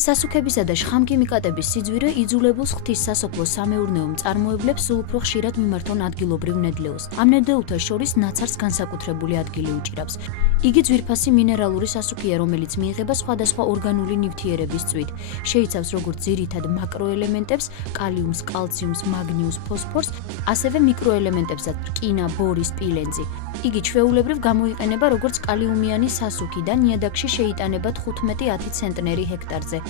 სასუქებისა და შხამქიმიკატების სიძვირე იძულებულს ღვთის სასოფლო სამეურნეო მწარმოებლებს სულ უფრო ხშირად მიმართონ ადგილობრივ ნედლეულს. ამ ნედლეულთა შორის ნაცარს განსაკუთრებული ადგილი უჭირავს. იგი ძვირფასი მინერალური სასუქია, რომელიც მიიღება სხვადასხვა ორგანული ნივთიერების წვით. შეიცავს როგორც ძირითად მაკროელემენტებს, კალიუმს, კალციუმს, მაგნიუმს, ფოსფორს, ასევე მიკროელემენტებსაც, რკინა, ბორი, სპილენძი. იგი ჩვეულებრივ გამოიყენება როგორც კალიუმიანი სასუქი და ნიადაგში შეიტანება 15-10 ცენტნერი ჰექტარზე.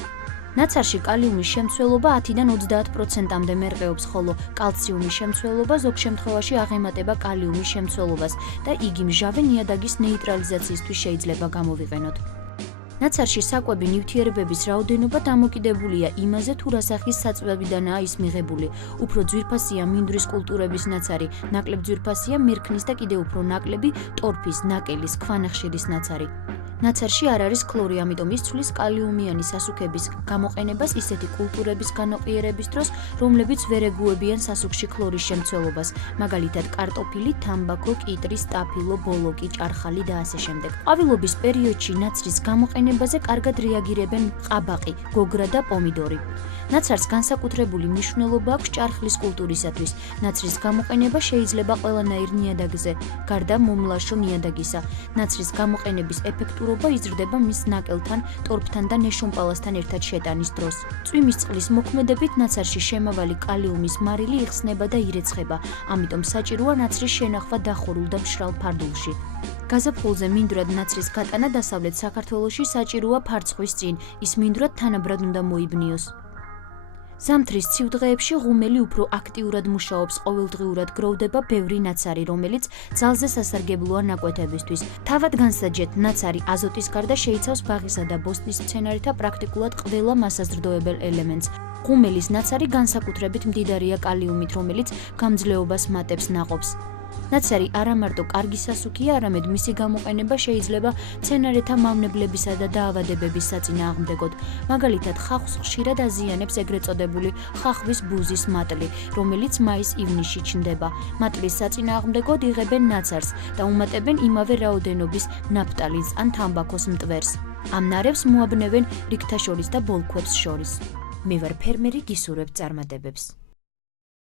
ნაცარში კალიუმის შემცველობა 10-დან 30%-მდე მერყეობს, ხოლო კალციუმის შემცველობა ზოგ შემთხვევაში აღემატება კალიუმის შემცველობას და იგი მჟავე ნიადაგის ნეიტრალიზაციისთვის შეიძლება გამოვიყენოთ. ნაცარში საკვები ნივთიერებების რაოდენობა დამოკიდებულია იმაზე, თუ რა სახის საწვევიდანაა ის მიღებული. უფრო ძვირფასია მინდვრის კულტურების ნაცარი, ნაკლებ ძვირფასია მერქნის და კიდევ უფრო ნაკლები ტორფის, ნაკელის, ქვანახშირის ნაცარი. ნაცარში არ არის ქლორი, ამიტომ ის ცვლის კალიუმიანი სასუქების გამოყენებას ისეთი კულტურების განოყიერების დროს, რომლებიც ვერ ეგუებიან სასუქში ქლორის შემცველობას, მაგალითად კარტოფილი, თამბაქო, კიტრი, სტაფილო, ბოლოკი, ჭარხალი და ასე შემდეგ. ყვავილობის პერიოდში ნაცრის გამოყენებაზე კარგად რეაგირებენ ყაბაყი, გოგრა და პომიდორი. ნაცარს განსაკუთრებული მნიშვნელობა აქვს ჭარხლის კულტურისათვის. ნაცრის გამოყენება შეიძლება ყველანაირ ნიადაგზე, გარდა მომლაშო ნიადაგისა. ნაცრის გამოყენების ეფექტურობა იზრდება მის ნაკელთან, ტორფთან და ნეშომპალასთან ერთად შეტანის დროს. წვიმის წყლის მოქმედებით ნაცარში შემავალი კალიუმის მარილი იხსნება და ირეცხება, ამიტომ საჭიროა ნაცრის შენახვა დახურულ და მშრალ ფარდულში. გაზაფხულზე მინდვრად ნაცრის გატანა დასავლეთ საქართველოში საჭიროა ფარცხვის წინ, ის მინდვრად თანაბრად უნდა მოიბნიოს. ზამთრის ცივ დღეებში ღუმელი უფრო აქტიურად მუშაობს, ყოველდღიურად გროვდება ბევრი ნაცარი, რომელიც ძალზე სასარგებლოა ნაკვეთებისთვის. თავად განსაჯეთ, ნაცარი აზოტის გარდა შეიცავს ბაღისა და ბოსტნის მცენარეთა პრაქტიკულად ყველა მასაზრდოებელ ელემენტს. ღუმელის ნაცარი განსაკუთრებით მდიდარია კალიუმით, რომელიც გამძლეობას მატებს ნაყოფს. ნაცარი არა მარტო კარგი სასუქია, არამედ მისი გამოყენება შეიძლება მცენარეთა მავნებლებისა და დაავადებების საწინააღმდეგოდ. მაგალითად, ხახვს ხშირად აზიანებს ეგრეთ წოდებული ხახვის ბუზის მატლი, რომელიც მაის-ივნისში ჩნდება. მატლის საწინააღმდეგოდ იღებენ ნაცარს და უმატებენ იმავე რაოდენობის ნაფტალინს ან თამბაქოს მტვერს. ამ ნარევს მოაბნევენ რიქთა შორის და ბოლქვებს შორის. მე ვარ ფერმერი, გისურვებთ წარმატებებს.